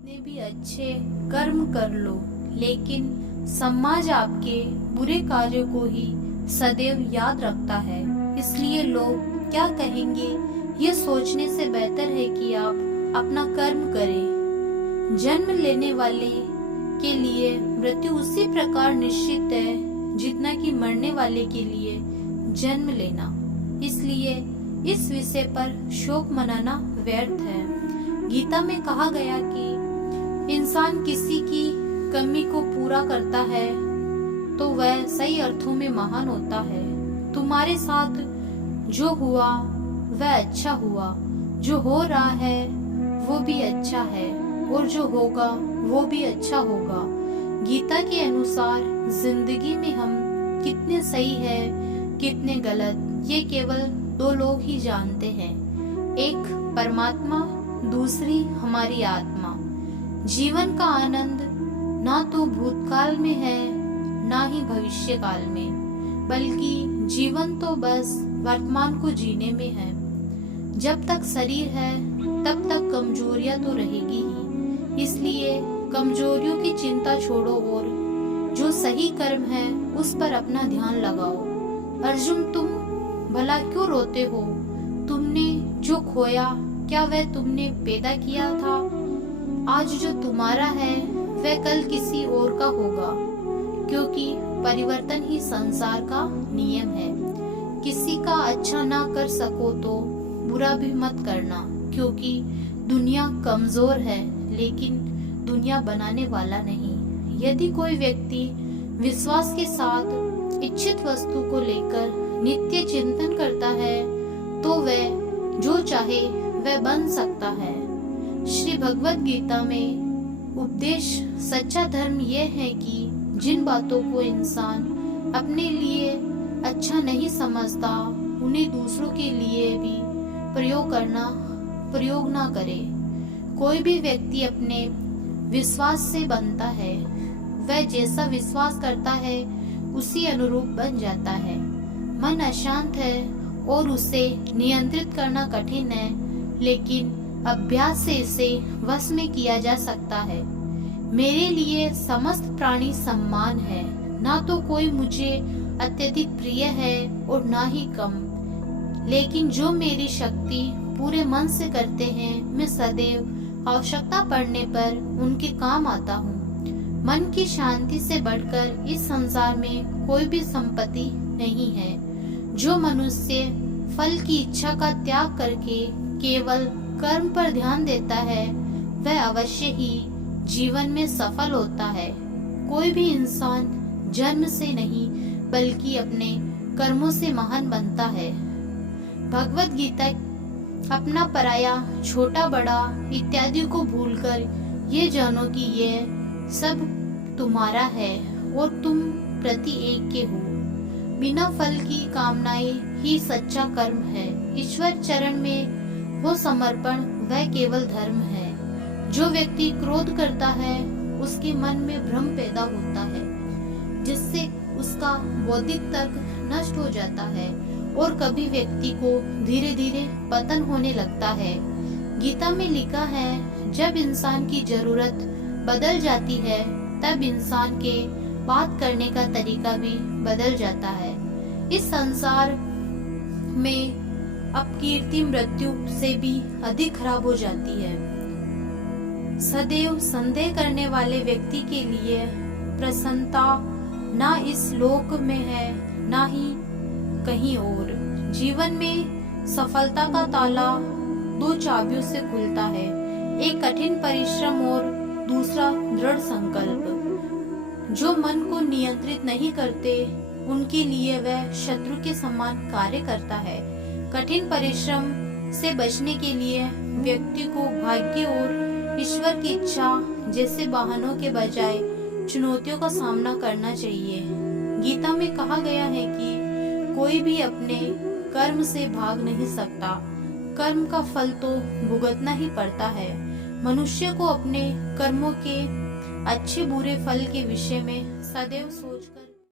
कितने भी अच्छे कर्म कर लो, लेकिन समाज आपके बुरे कार्यों को ही सदैव याद रखता है। इसलिए लोग क्या कहेंगे ये सोचने से बेहतर है कि आप अपना कर्म करें। जन्म लेने वाले के लिए मृत्यु उसी प्रकार निश्चित है जितना कि मरने वाले के लिए जन्म लेना। इसलिए इस विषय पर शोक मनाना व्यर्थ है। गीता में कहा गया कि इंसान किसी की कमी को पूरा करता है तो वह सही अर्थों में महान होता है। तुम्हारे साथ जो हुआ वह अच्छा हुआ, जो हो रहा है वो भी अच्छा है, और जो होगा वो भी अच्छा होगा। गीता के अनुसार जिंदगी में हम कितने सही है कितने गलत, ये केवल दो लोग ही जानते हैं, एक परमात्मा, दूसरी हमारी आत्मा। जीवन का आनंद ना तो भूतकाल में है ना ही भविष्य काल में, बल्कि जीवन तो बस वर्तमान को जीने में है। जब तक शरीर है तब तक कमजोरियां तो रहेगी ही, इसलिए कमजोरियों की चिंता छोड़ो और जो सही कर्म है उस पर अपना ध्यान लगाओ। अर्जुन, तुम भला क्यों रोते हो? तुमने जो खोया क्या वह तुमने पैदा किया था? आज जो तुम्हारा है वह कल किसी और का होगा, क्योंकि परिवर्तन ही संसार का नियम है। किसी का अच्छा ना कर सको तो बुरा भी मत करना, क्योंकि दुनिया कमजोर है लेकिन दुनिया बनाने वाला नहीं। यदि कोई व्यक्ति विश्वास के साथ इच्छित वस्तु को लेकर नित्य चिंतन करता है तो वह जो चाहे वह बन सकता है। श्री भगवत गीता में उपदेश सच्चा धर्म यह है कि जिन बातों को इंसान अपने लिए अच्छा नहीं समझता उन्हें दूसरों के लिए भी प्रयोग ना करे। कोई भी व्यक्ति अपने विश्वास से बनता है, वह जैसा विश्वास करता है उसी अनुरूप बन जाता है। मन अशांत है और उसे नियंत्रित करना कठिन है, लेकिन अभ्यास से इसे वश में किया जा सकता है। मेरे लिए समस्त प्राणी समान है, ना तो कोई मुझे अत्यधिक प्रिय है और ना ही कम, लेकिन जो मेरी शक्ति पूरे मन से करते हैं मैं सदैव आवश्यकता पड़ने पर उनके काम आता हूँ। मन की शांति से बढ़कर इस संसार में कोई भी संपत्ति नहीं है। जो मनुष्य फल की इच्छा का त्याग करके केवल कर्म पर ध्यान देता है वह अवश्य ही जीवन में सफल होता है। कोई भी इंसान जन्म से नहीं बल्कि अपने कर्मों से महान बनता है। भगवत गीता अपना पराया, छोटा बड़ा इत्यादि को भूलकर ये जानो कि ये सब तुम्हारा है और तुम प्रति एक के हो। बिना फल की कामनाएं ही सच्चा कर्म है। ईश्वर चरण में वो समर्पण वह केवल धर्म है। जो व्यक्ति क्रोध करता है उसके मन में भ्रम पैदा होता है, जिससे उसका बौद्धिक तर्क नष्ट हो जाता है और कभी व्यक्ति को धीरे धीरे पतन होने लगता है। गीता में लिखा है, जब इंसान की जरूरत बदल जाती है तब इंसान के बात करने का तरीका भी बदल जाता है। इस संसार में अपकीर्ति मृत्यु से भी अधिक खराब हो जाती है। सदैव संदेह करने वाले व्यक्ति के लिए प्रसन्नता ना इस लोक में है ना ही कहीं और। जीवन में सफलता का ताला दो चाबियों से खुलता है, एक कठिन परिश्रम और दूसरा दृढ़ संकल्प। जो मन को नियंत्रित नहीं करते उनके लिए वह शत्रु के समान कार्य करता है। कठिन परिश्रम से बचने के लिए व्यक्ति को भाग्य और ईश्वर की इच्छा जैसे वाहनों के बजाय चुनौतियों का सामना करना चाहिए। गीता में कहा गया है कि कोई भी अपने कर्म से भाग नहीं सकता, कर्म का फल तो भुगतना ही पड़ता है। मनुष्य को अपने कर्मों के अच्छे बुरे फल के विषय में सदैव सोचकर